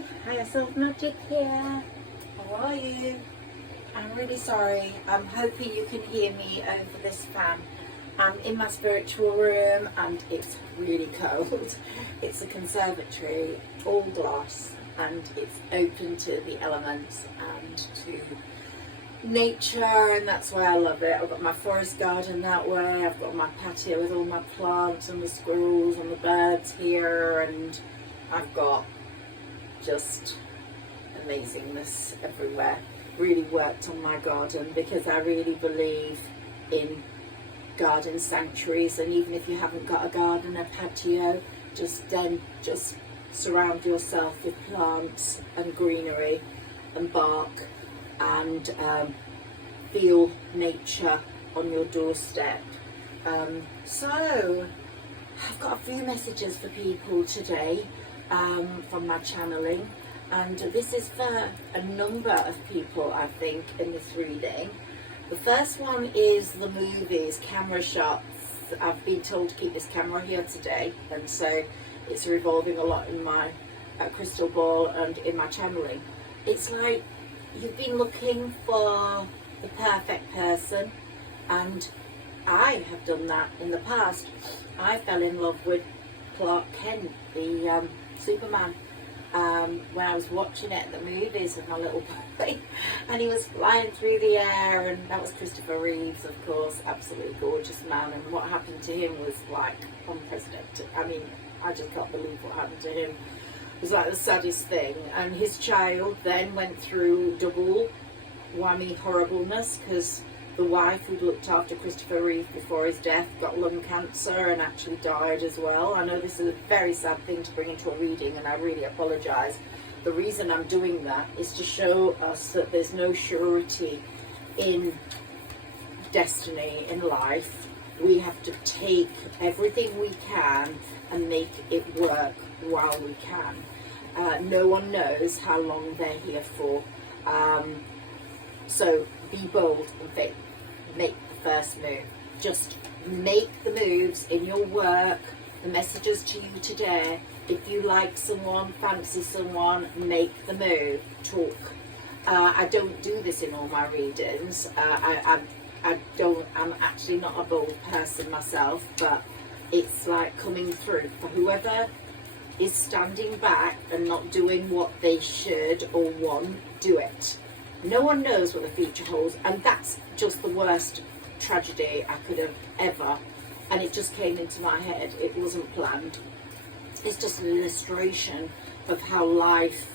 Hi, Higherself Magic here. How are you? I'm really sorry. I'm hoping you can hear me over this fan. I'm in my spiritual room and it's really cold. It's a conservatory, all glass, and it's open to the elements and to nature, and that's why I love it. I've got my forest garden that way, I've got my patio with all my plants and the squirrels and the birds here, and I've got just amazingness everywhere. Really worked on my garden because I really believe in garden sanctuaries, and even if you haven't got a garden, a patio, just surround yourself with plants and greenery and bark, and feel nature on your doorstep. So I've got a few messages for people today from my channeling, and this is for a number of people, I think, in this reading. The first one is the movies, camera shots. I've been told to keep this camera here today, and so it's revolving a lot in my crystal ball and in my channeling. It's like you've been looking for the perfect person, and I have done that in the past. I fell in love with Clark Kent, the Superman, when I was watching it at the movies with my little boy, and he was flying through the air, and that was Christopher Reeves, of course, absolutely gorgeous man, and what happened to him was like unprecedented. I mean, I just can't believe what happened to him. It was like the saddest thing. And his child then went through double whammy horribleness, because the wife who looked after Christopher Reeve before his death got lung cancer and actually died as well. I know this is a very sad thing to bring into a reading, and I really apologise. The reason I'm doing that is to show us that there's no surety in destiny, in life. We have to take everything we can and make it work while we can. No one knows how long they're here for. So be bold and make the first move. Just make the moves in your work. The messages to you today: if you like someone, fancy someone, make the move. Talk. I don't do this in all my readings. I'm actually not a bold person myself, but it's like coming through for whoever is standing back and not doing what they should or want. Do it. No one knows what the future holds, and that's just the worst tragedy I could have ever, and it just came into my head. It wasn't planned. It's just an illustration of how life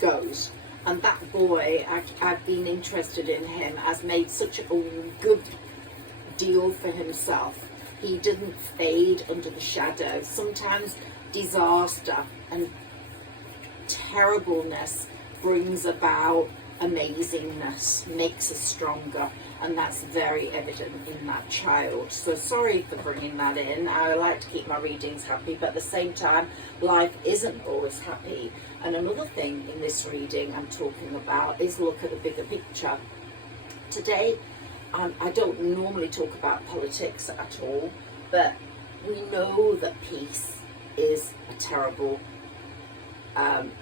goes. And that boy, I've been interested in him, has made such a good deal for himself. He didn't fade under the shadow. Sometimes disaster and terribleness brings about amazingness, makes us stronger, and that's very evident in that child. So sorry for bringing that in. I like to keep my readings happy, but at the same time, life isn't always happy. And another thing in this reading I'm talking about is look at the bigger picture. Today, I don't normally talk about politics at all, but we know that peace is a terrible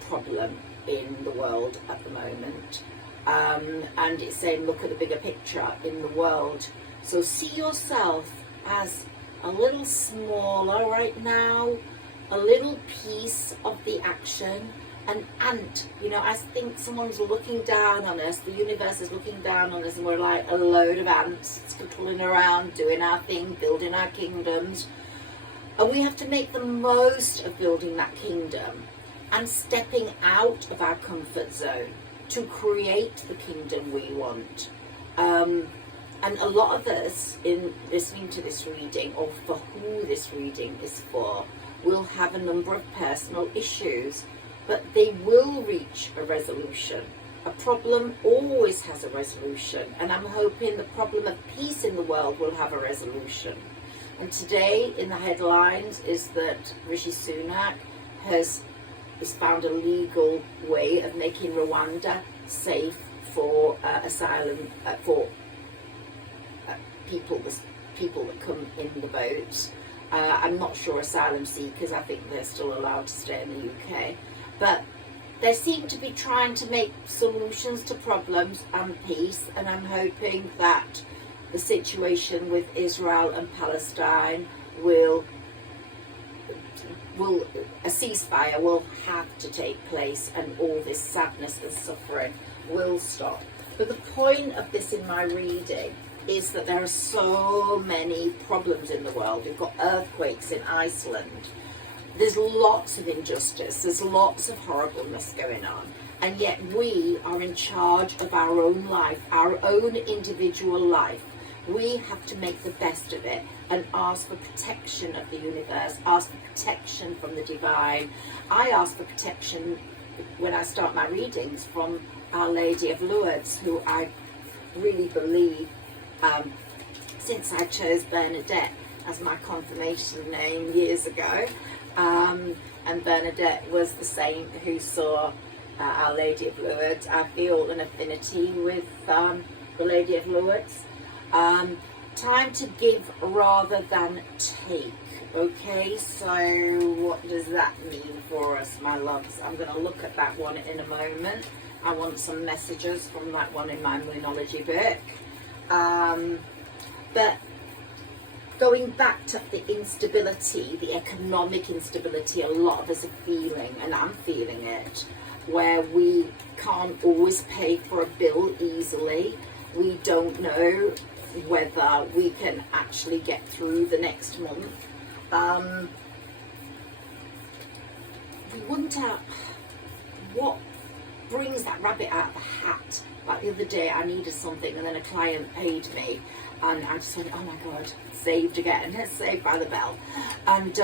problem in the world at the moment, and it's saying look at the bigger picture in the world. So see yourself as a little smaller right now, a little piece of the action, an ant. You know, I think someone's looking down on us, the universe is looking down on us, and we're like a load of ants scuttling around, doing our thing, building our kingdoms, and we have to make the most of building that kingdom and stepping out of our comfort zone to create the kingdom we want. And a lot of us, in listening to this reading, or for who this reading is for, will have a number of personal issues, but they will reach a resolution. A problem always has a resolution, and I'm hoping the problem of peace in the world will have a resolution. And today, in the headlines, is that Rishi Sunak has found a legal way of making Rwanda safe for asylum for people that come in the boats. I'm not sure asylum seekers, I think they're still allowed to stay in the UK. But they seem to be trying to make solutions to problems and peace, and I'm hoping that the situation with Israel and Palestine will a ceasefire will have to take place, and all this sadness and suffering will stop. But the point of this in my reading is that there are so many problems in the world. We've got earthquakes in Iceland. There's lots of injustice. There's lots of horribleness going on. And yet we are in charge of our own life, our own individual life. We have to make the best of it and ask for protection of the universe, ask for protection from the divine. I ask for protection when I start my readings from Our Lady of Lourdes, who I really believe, since I chose Bernadette as my confirmation name years ago, and Bernadette was the saint who saw Our Lady of Lourdes, I feel an affinity with the Lady of Lourdes. Time to give rather than take. Okay, so what does that mean for us, my loves? I'm going to look at that one in a moment. I want some messages from that one in my Moonology book. But going back to the instability, the economic instability a lot of us are feeling, and I'm feeling it, where we can't always pay for a bill easily. We don't know whether we can actually get through the next month. We wonder what brings that rabbit out of the hat. Like the other day I needed something and then a client paid me and I just went, oh my god, saved again, saved by the bell. And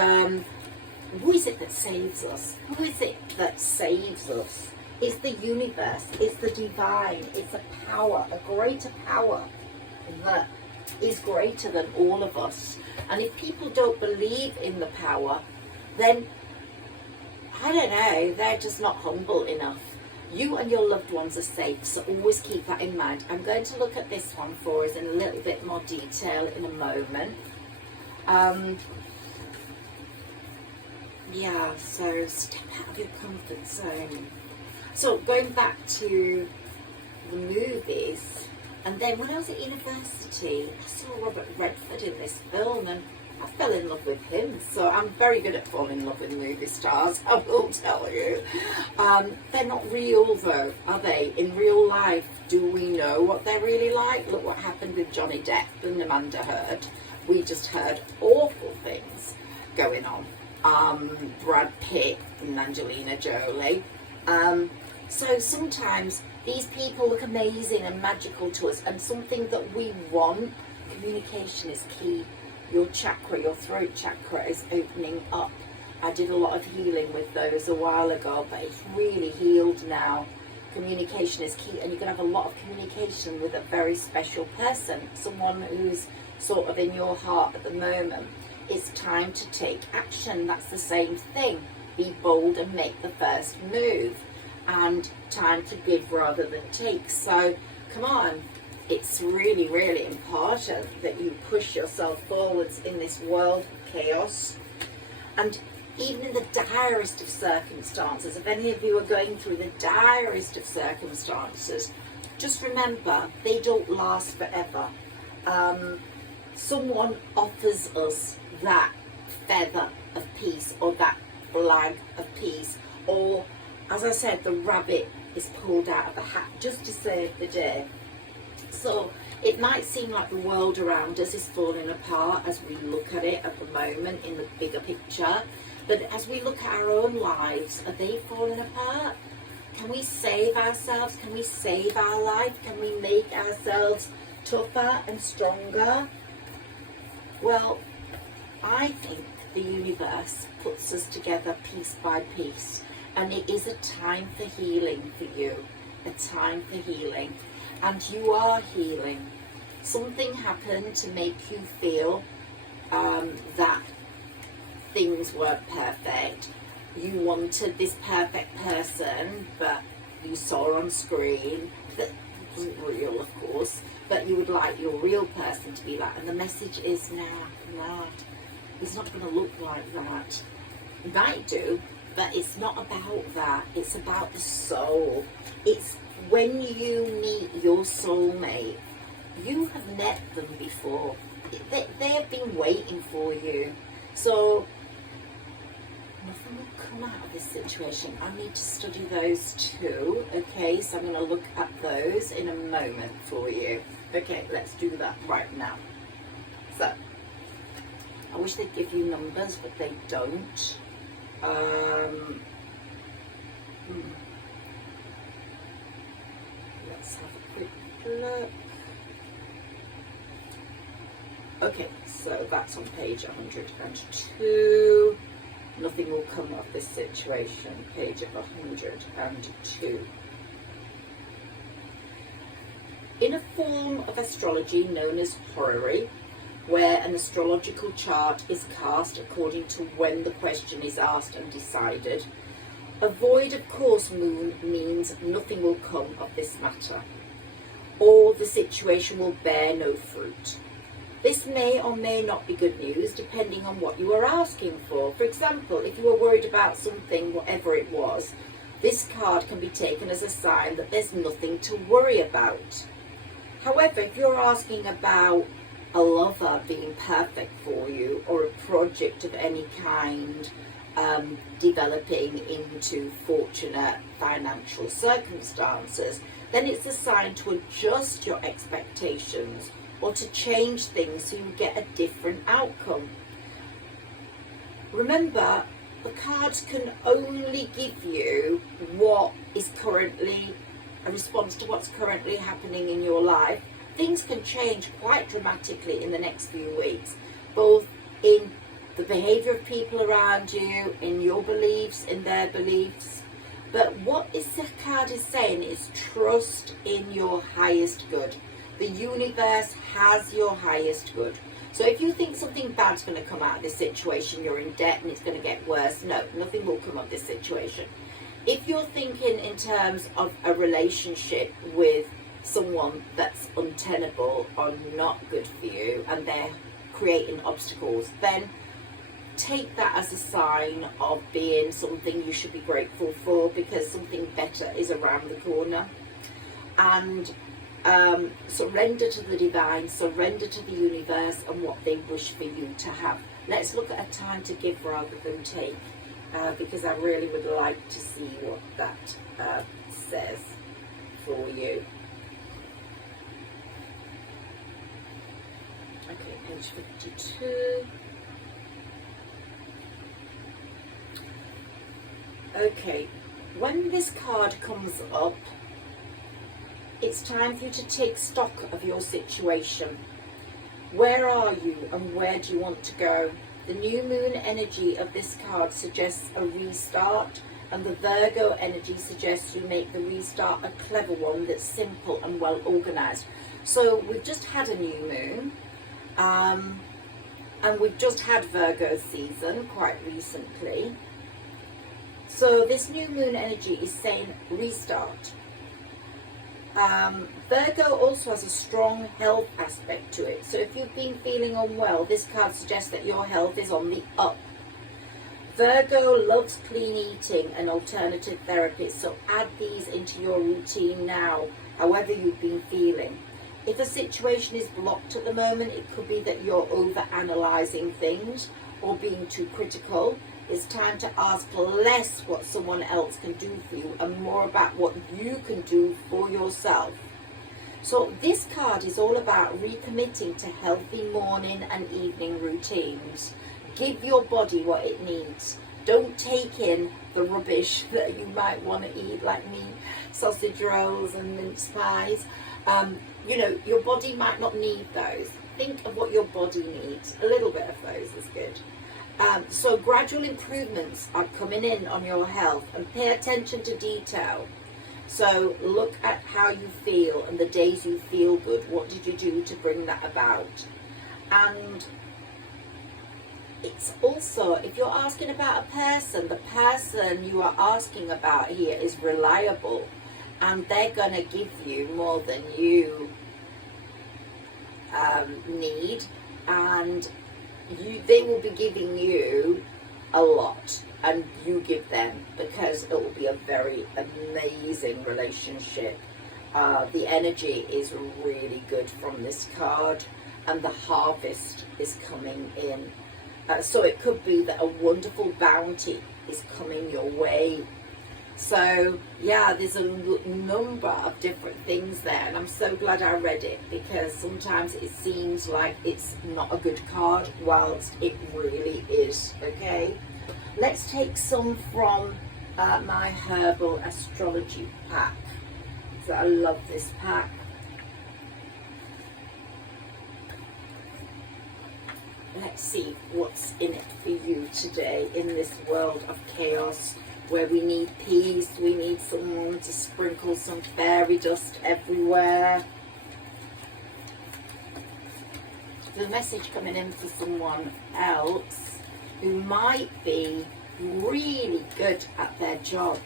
who is it that saves us? Who is it that saves us? It's the universe, it's the divine, it's a power, a greater power that is greater than all of us. And if people don't believe in the power, then I don't know, they're just not humble enough. You and your loved ones are safe, so always keep that in mind. I'm going to look at this one for us in a little bit more detail in a moment. Yeah, so step out of your comfort zone. So going back to the movies, and then when I was at university, I saw Robert Redford in this film and I fell in love with him. So I'm very good at falling in love with movie stars, I will tell you. They're not real though, are they? In real life, do we know what they're really like? Look what happened with Johnny Depp and Amanda Heard. We just heard awful things going on. Brad Pitt and Angelina Jolie. So sometimes these people look amazing and magical to us, and something that we want, communication is key. Your chakra, your throat chakra is opening up. I did a lot of healing with those a while ago, but it's really healed now. Communication is key, and you're going to have a lot of communication with a very special person, someone who's sort of in your heart at the moment. It's time to take action. That's the same thing. Be bold and make the first move. And time to give rather than take. So come on, it's really, really important that you push yourself forwards in this world of chaos. And even in the direst of circumstances, if any of you are going through the direst of circumstances, just remember, they don't last forever. Someone offers us that feather of peace, or that flag of peace, or, as I said, the rabbit is pulled out of the hat just to save the day. So it might seem like the world around us is falling apart as we look at it at the moment in the bigger picture. But as we look at our own lives, are they falling apart? Can we save ourselves? Can we save our life? Can we make ourselves tougher and stronger? Well, I think the universe puts us together piece by piece. And it is a time for healing for you, a time for healing. And you are healing. Something happened to make you feel that things weren't perfect. You wanted this perfect person, but you saw on screen that wasn't real, of course, but you would like your real person to be like. And the message is, nah, he's not going to look like that. He might do, But it's not about that. It's about the soul. It's when you meet your soulmate, you have met them before. They have been waiting for you. So nothing will come out of this situation. I need to study those too. Okay, so I'm going to look at those in a moment for you. Okay, let's do that right now. So, I wish they'd give you numbers, but they don't. Let's have a quick look. Okay, so that's on page 102. Nothing will come of this situation. Page of 102. In a form of astrology known as horary, where an astrological chart is cast according to when the question is asked and decided, a void of course moon means nothing will come of this matter, or the situation will bear no fruit. This may or may not be good news depending on what you are asking for. For example, if you were worried about something, whatever it was, this card can be taken as a sign that there's nothing to worry about. However, if you're asking about a lover being perfect for you, or a project of any kind developing into fortunate financial circumstances, then it's a sign to adjust your expectations or to change things so you get a different outcome. Remember, the cards can only give you what is currently a response to what's currently happening in your life. Things can change quite dramatically in the next few weeks, both in the behaviour of people around you, in your beliefs, in their beliefs. But what this card is saying is trust in your highest good. The universe has your highest good. So if you think something bad's going to come out of this situation, you're in debt and it's going to get worse, no, nothing will come of this situation. If you're thinking in terms of a relationship with someone that's untenable or not good for you and they're creating obstacles, then take that as a sign of being something you should be grateful for, because something better is around the corner. And surrender to the divine, surrender to the universe and what they wish for you to have. Let's look at a time to give rather than take, because I really would like to see what that says for you. Okay, page 52. Okay, when this card comes up, it's time for you to take stock of your situation. Where are you and where do you want to go? The new moon energy of this card suggests a restart, and the Virgo energy suggests you make the restart a clever one that's simple and well organized. So we've just had a new moon, and we've just had Virgo season quite recently. So this new moon energy is saying restart. Virgo also has a strong health aspect to it. So if you've been feeling unwell, this card suggests that your health is on the up. Virgo loves clean eating and alternative therapies, so add these into your routine now, however you've been feeling. If a situation is blocked at the moment, it could be that you're over-analysing things or being too critical. It's time to ask less what someone else can do for you and more about what you can do for yourself. So this card is all about recommitting to healthy morning and evening routines. Give your body what it needs. Don't take in the rubbish that you might want to eat, like me, sausage rolls and mince pies. Your body might not need those. Think of what your body needs. A little bit of those is good. So gradual improvements are coming in on your health, and pay attention to detail. So look at how you feel and the days you feel good. What did you do to bring that about? And it's also, if you're asking about a person, the person you are asking about here is reliable, and they're going to give you more than you need, and they will be giving you a lot, and you give them, because it will be a very amazing relationship. The energy is really good from this card, and the harvest is coming in. So it could be that a wonderful bounty is coming your way. So yeah, there's a number of different things there, and I'm so glad I read it, because sometimes it seems like it's not a good card, whilst it really is. Okay, let's take some from my herbal astrology pack. So I love this pack. Let's see what's in it for you today in this world of chaos, where we need peace. We need someone to sprinkle some fairy dust everywhere. There's a message coming in for someone else who might be really good at their job.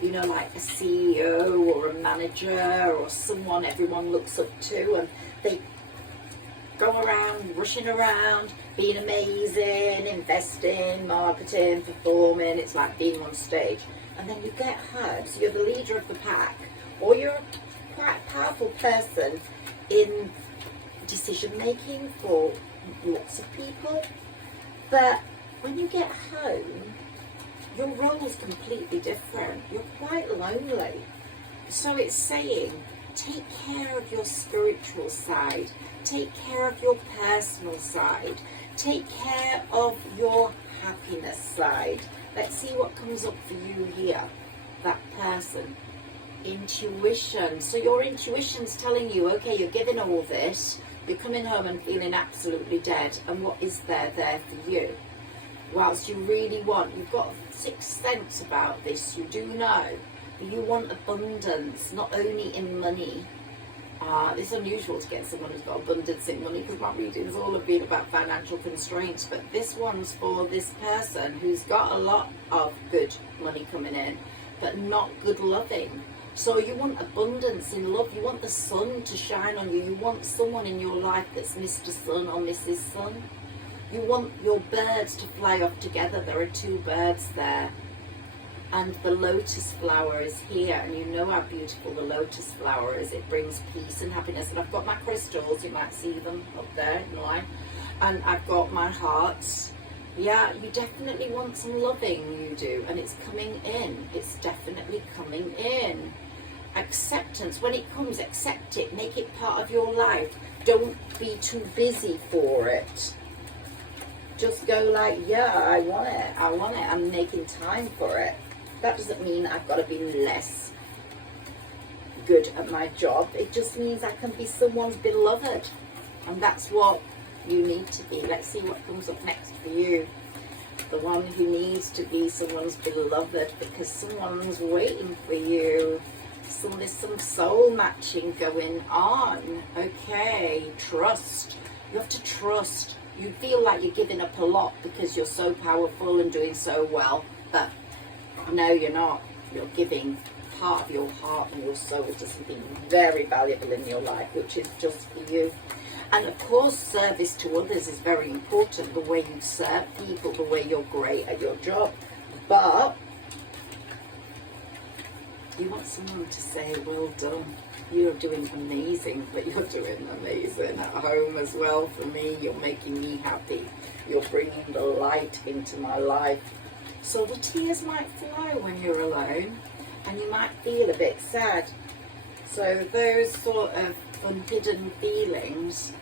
You know, like a CEO or a manager or someone everyone looks up to, and they go around, rushing around, being amazing, investing, marketing, performing. It's like being on stage. And then you get home, so you're the leader of the pack, or you're quite a powerful person in decision making for lots of people. But when you get home, your role is completely different. You're quite lonely. So it's saying, take care of your spiritual side. Take care of your personal side. Take care of your happiness side. Let's see what comes up for you here. That person. Intuition. So your intuition's telling you, okay, you're giving all this. You're coming home and feeling absolutely dead. And what is there for you? Whilst you really want, you've got a sixth sense about this, you do know, but you want abundance, not only in money. It's unusual to get someone who's got abundance in money, because my readings all have been about financial constraints, but this one's for this person who's got a lot of good money coming in, but not good loving. So you want abundance in love, you want the sun to shine on you, you want someone in your life that's Mr. Sun or Mrs. Sun. You want your birds to fly off together. There are two birds there. And the lotus flower is here. And you know how beautiful the lotus flower is. It brings peace and happiness. And I've got my crystals. You might see them up there in line. And I've got my hearts. Yeah, you definitely want some loving, you do. And it's coming in. It's definitely coming in. Acceptance. When it comes, accept it. Make it part of your life. Don't be too busy for it. Just go like, yeah, I want it, I'm making time for it. That doesn't mean I've got to be less good at my job. It just means I can be someone's beloved. And that's what you need to be. Let's see what comes up next for you. The one who needs to be someone's beloved, because someone's waiting for you. So there's some soul matching going on. Okay, trust. You have to trust. You feel like you're giving up a lot because you're so powerful and doing so well, but no, you're not. You're giving part of your heart and your soul to something very valuable in your life, which is just for you. And of course, service to others is very important, the way you serve people, the way you're great at your job. But you want someone to say, well done. You're doing amazing, but you're doing amazing at home as well. For me, you're making me happy. You're bringing the light into my life. So the tears might flow when you're alone, and you might feel a bit sad. So those sort of unhidden feelings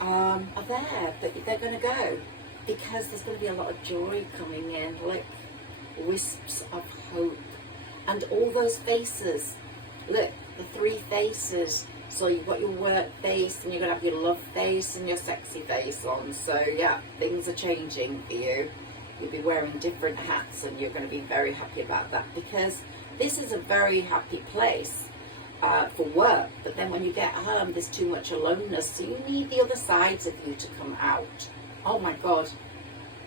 are there, but they're going to go, because there's going to be a lot of joy coming in, like wisps of hope. And all those faces, look, the three faces. So you've got your work face, and you're going to have your love face and your sexy face on. So yeah, things are changing for you. You'll be wearing different hats, and you're going to be very happy about that, because this is a very happy place for work. But then when you get home, there's too much aloneness. So you need the other sides of you to come out. Oh my God.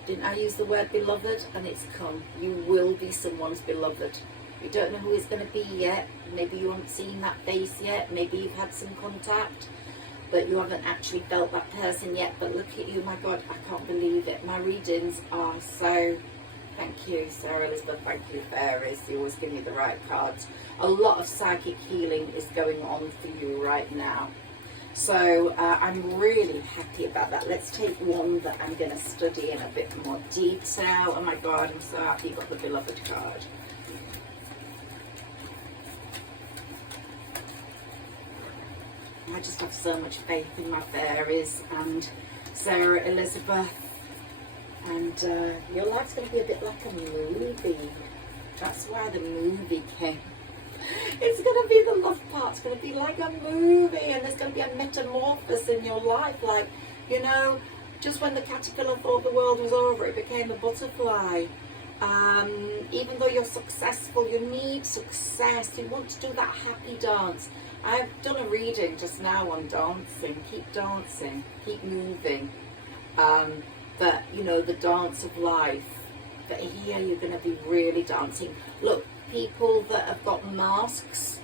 Didn't I use the word beloved? And it's come. You will be someone's beloved. You don't know who it's going to be yet. Maybe you haven't seen that face yet. Maybe you've had some contact, but you haven't actually felt that person yet. But look at you, my God, I can't believe it. My readings are so Thank you, Sarah Elizabeth. Thank you, fairies. You always give me the right cards. A lot of psychic healing is going on for you right now. So I'm really happy about that. Let's take one that I'm going to study in a bit more detail. Oh my God, I'm so happy you got the beloved card. I just have so much faith in my fairies and Sarah Elizabeth. And your life's going to be a bit like a movie. That's why the movie came. It's going to be, the love part's going to be like a movie, and there's going to be a metamorphosis in your life. Like, you know, just when the caterpillar thought the world was over, it became a butterfly. Even though you're successful, you need success. You want to do that happy dance. I've done a reading just now on dancing. Keep dancing, keep moving. But, you know, the dance of life. But here you're going to be really dancing. Look, people that have got masks,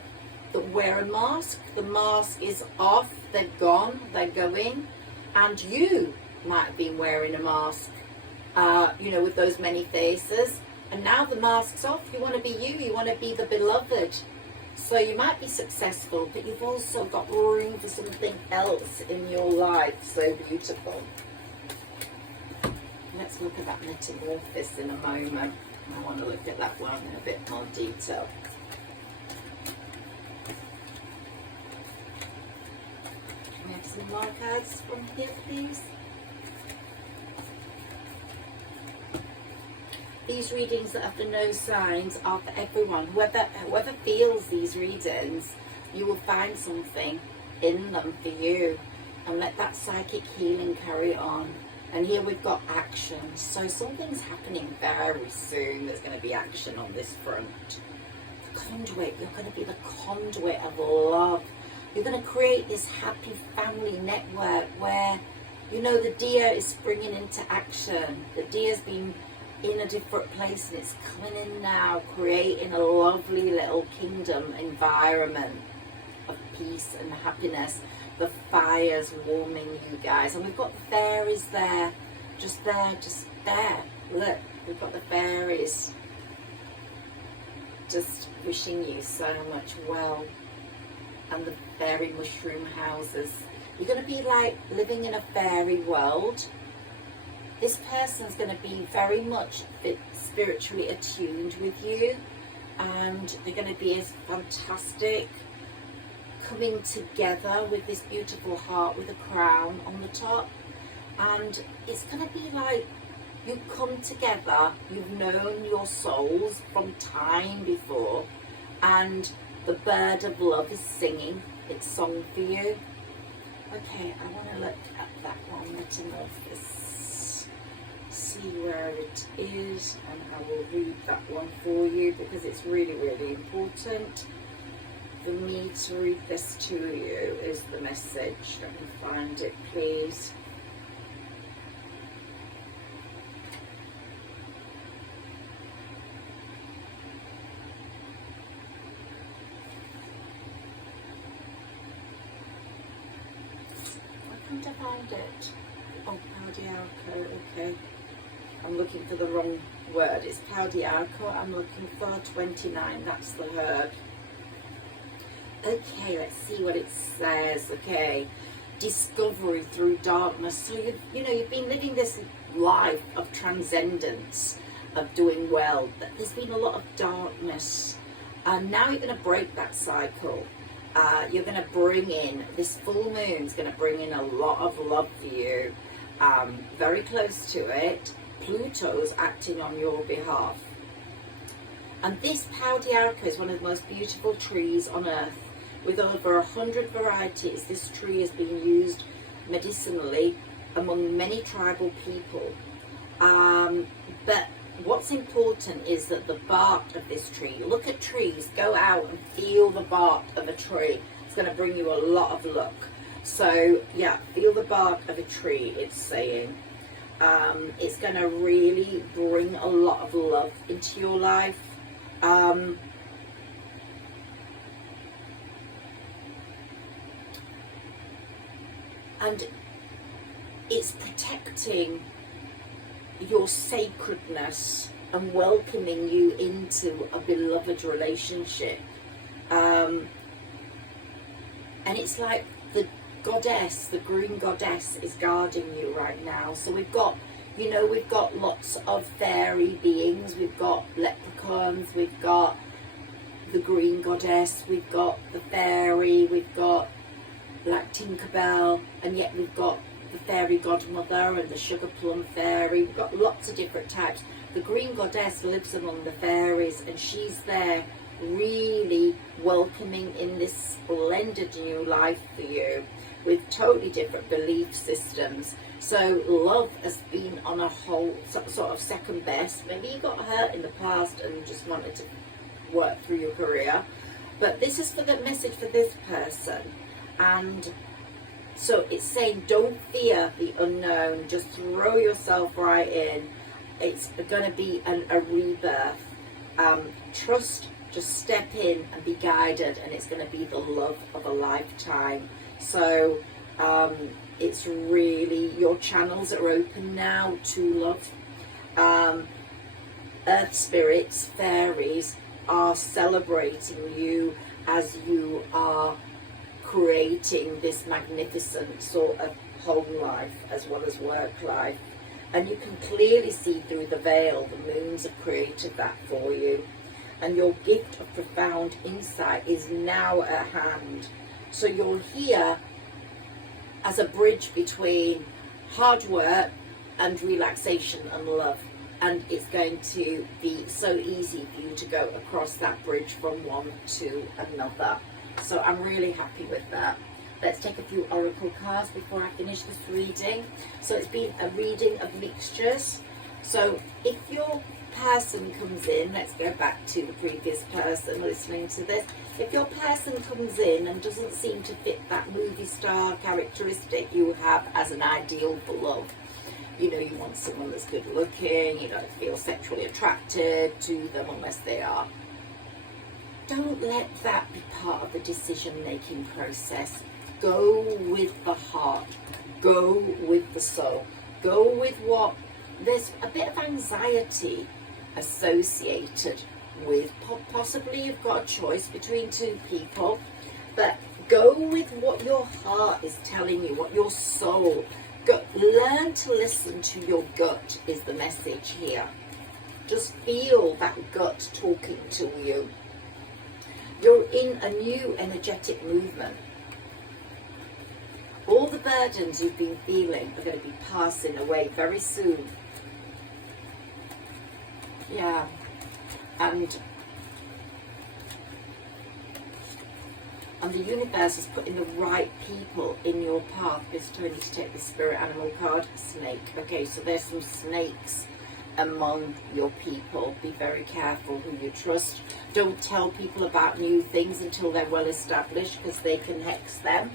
that wear a mask, the mask is off, they're gone, they're going. And you might have been wearing a mask, you know, with those many faces. And now the mask's off, you want to be you want to be the beloved. So you might be successful, but you've also got room for something else in your life. So beautiful. Let's look at that metamorphosis in a moment. I want to look at that one in a bit more detail. Can we have some more cards from here, please? These readings that have the no signs are for everyone. Whoever feels these readings, you will find something in them for you. And let that psychic healing carry on. And here we've got action. So something's happening very soon. There's going to be action on this front. The conduit. You're going to be the conduit of love. You're going to create this happy family network where, you know, the deer is springing into action. The deer's been in a different place and it's coming in now, creating a lovely little kingdom environment of peace and happiness. The fire's warming you guys, and we've got the fairies there, just there. Look, we've got the fairies just wishing you so much well, and the fairy mushroom houses. You're going to be like living in a fairy world. This person's going to be very much spiritually attuned with you, and they're going to be as fantastic, coming together with this beautiful heart with a crown on the top. And it's going to be like you come together, you've known your souls from time before, and the bird of love is singing its song for you. Okay, I want to look at that one, metamorphosis, see where it is, and I will read that one for you because it's really, really important for me to read this to you. Is the message. Let me find it, please. I can't find it. Oh, Paudiarco, okay. I'm looking for the wrong word. It's Paudiarco. I'm looking for 29. That's the herd. Okay, let's see what it says. Okay, discovery through darkness. So you've been living this life of transcendence, of doing well, but there's been a lot of darkness, and now you're going to break that cycle. You're going to bring in, this full moon's going to bring in a lot of love for you. Very close to it, Pluto's acting on your behalf. And this Paudiarca is one of the most beautiful trees on earth. With over 100 varieties, this tree has been used medicinally among many tribal people. But what's important is that the bark of this tree, look at trees, go out and feel the bark of a tree. It's going to bring you a lot of luck. So yeah, feel the bark of a tree, it's saying. It's going to really bring a lot of love into your life. And it's protecting your sacredness and welcoming you into a beloved relationship. And it's like the goddess, the green goddess, is guarding you right now. So we've got, you know, we've got lots of fairy beings, we've got leprechauns, we've got the green goddess, we've got the fairy, we've got like Tinkerbell, and yet we've got the fairy godmother and the sugar plum fairy. We've got lots of different types. The green goddess lives among the fairies, and she's there really welcoming in this splendid new life for you with totally different belief systems. So love has been on a whole sort of second best. Maybe you got hurt in the past and just wanted to work through your career, but this is for the message for this person. And so it's saying, don't fear the unknown, just throw yourself right in. It's going to be a rebirth. Trust, just step in and be guided, and it's going to be the love of a lifetime. So it's really, your channels are open now to love. Earth spirits, fairies, are celebrating you as you are creating this magnificent sort of home life as well as work life. And you can clearly see through the veil, the moons have created that for you. And your gift of profound insight is now at hand. So you're here as a bridge between hard work and relaxation and love. And it's going to be so easy for you to go across that bridge from one to another. So I'm really happy with that. Let's take a few oracle cards before I finish this reading. So it's been a reading of mixtures. So if your person comes in, let's go back to the previous person listening to this. If your person comes in and doesn't seem to fit that movie star characteristic you have as an ideal for love, you know, you want someone that's good looking, you don't feel sexually attracted to them unless they are. Don't let that be part of the decision-making process. Go with the heart. Go with the soul. Go with what, there's a bit of anxiety associated with, possibly you've got a choice between two people, but go with what your heart is telling you, what your soul. Learn to listen to your gut is the message here. Just feel that gut talking to you. You're in a new energetic movement. All the burdens you've been feeling are going to be passing away very soon. Yeah. And the universe is putting the right people in your path. This time you need to take the spirit animal card, snake. Okay, so there's some snakes among your people. Be very careful who you trust. Don't tell people about new things until they're well established, because they can hex them.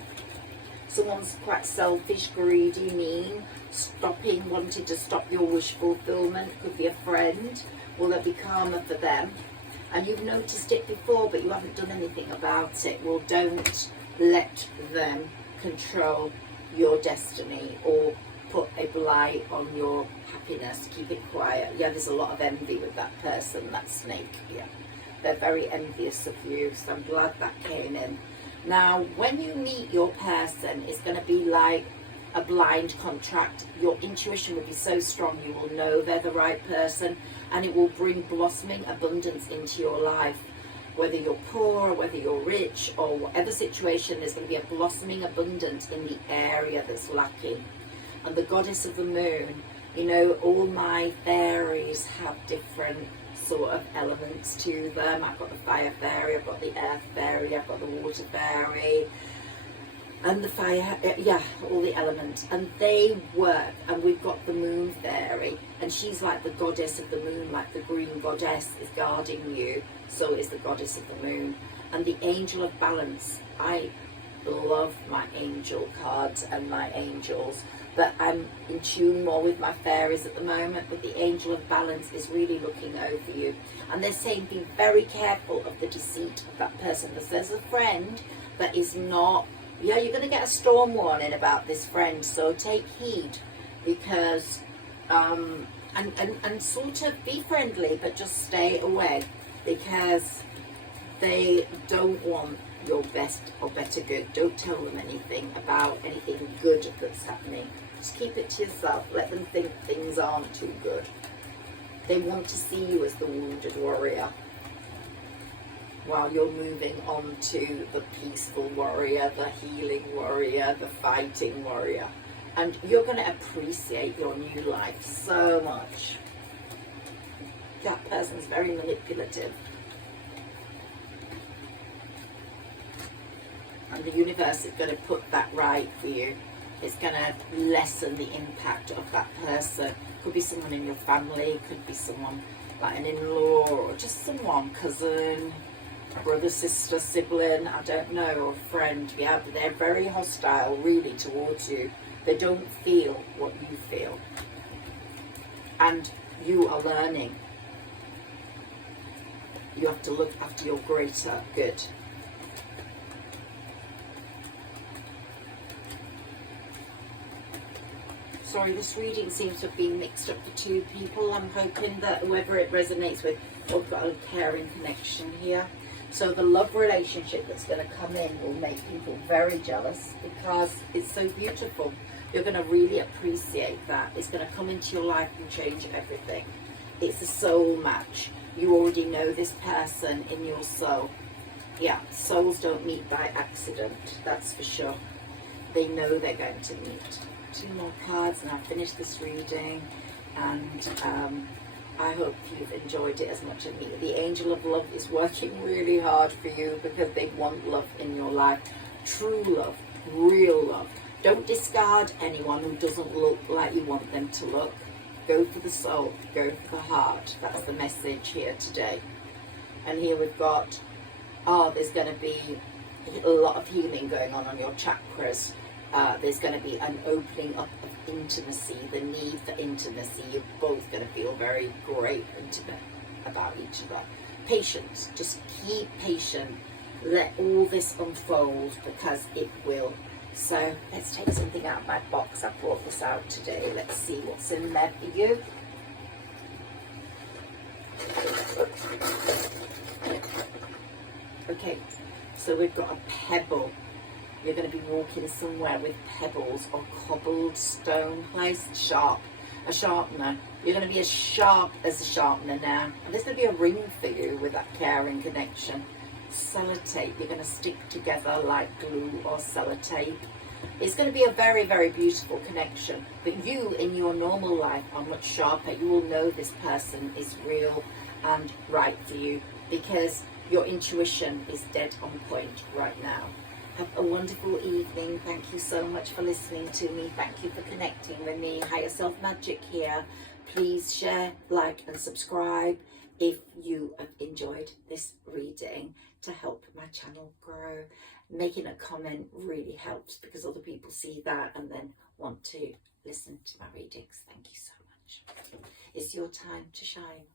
Someone's quite selfish, greedy, mean, wanting to stop your wish fulfillment. Could be a friend. Will there be karma for them? And you've noticed it before, but you haven't done anything about it. Well, don't let them control your destiny or put a blight on your happiness. Keep it quiet. Yeah, there's a lot of envy with that person, that snake. Yeah, they're very envious of you, so I'm glad that came in. Now, when you meet your person, it's going to be like a blind contract. Your intuition will be so strong, you will know they're the right person, and it will bring blossoming abundance into your life. Whether you're poor, or whether you're rich, or whatever situation, there's going to be a blossoming abundance in the area that's lacking. And the goddess of the moon, you know, all my fairies have different sort of elements to them. I've got the fire fairy, I've got the earth fairy, I've got the water fairy, and the fire, yeah, all the elements, and they work. And we've got the moon fairy, and she's like the goddess of the moon, like the green goddess is guarding you. So is the goddess of the moon. And the angel of balance. I love my angel cards and my angels, but I'm in tune more with my fairies at the moment. But the angel of balance is really looking over you, and they're saying be very careful of the deceit of that person, because there's a friend that is not, yeah, you're going to get a storm warning about this friend, so take heed, because and sort of be friendly, but just stay away, because they don't want your best or better good. Don't tell them anything about anything good that's happening. Just keep it to yourself. Let them think things aren't too good. They want to see you as the wounded warrior, while you're moving on to the peaceful warrior, the healing warrior, the fighting warrior. And you're going to appreciate your new life so much. That person's very manipulative. And the universe is going to put that right for you. It's going to lessen the impact of that person. Could be someone in your family, could be someone like an in-law, or just someone, cousin, brother, sister, sibling, I don't know, or friend. Yeah, but they're very hostile really towards you. They don't feel what you feel. And you are learning. You have to look after your greater good. Sorry, this reading seems to have been mixed up for two people. I'm hoping that whoever it resonates with, we've got a caring connection here. So the love relationship that's going to come in will make people very jealous, because it's so beautiful. You're going to really appreciate that. It's going to come into your life and change everything. It's a soul match. You already know this person in your soul. Yeah, souls don't meet by accident, that's for sure. They know they're going to meet. Two more cards and I've finished this reading, and I hope you've enjoyed it as much as me. The angel of love is working really hard for you, because they want love in your life. True love, real love. Don't discard anyone who doesn't look like you want them to look. Go for the soul, go for the heart. That's the message here today. And here we've got, there's going to be a lot of healing going on your chakras. There's going to be an opening up of intimacy, the need for intimacy. You're both going to feel very great intimate about each other. Patience, just keep patient. Let all this unfold, because it will. So let's take something out of my box. I brought this out today. Let's see what's in there for you. Okay, so we've got a pebble. You're going to be walking somewhere with pebbles or cobbled stone, nice and sharp, a sharpener. You're going to be as sharp as a sharpener now. And there's going to be a ring for you with that caring connection. Sellotape, you're going to stick together like glue or sellotape. It's going to be a very, very beautiful connection. But you, in your normal life, are much sharper. You will know this person is real and right for you, because your intuition is dead on point right now. Have a wonderful evening. Thank you so much for listening to me. Thank you for connecting with me. Higher Self Magic here. Please share, like and subscribe if you have enjoyed this reading, to help my channel grow. Making a comment really helps, because other people see that and then want to listen to my readings. Thank you so much. It's your time to shine.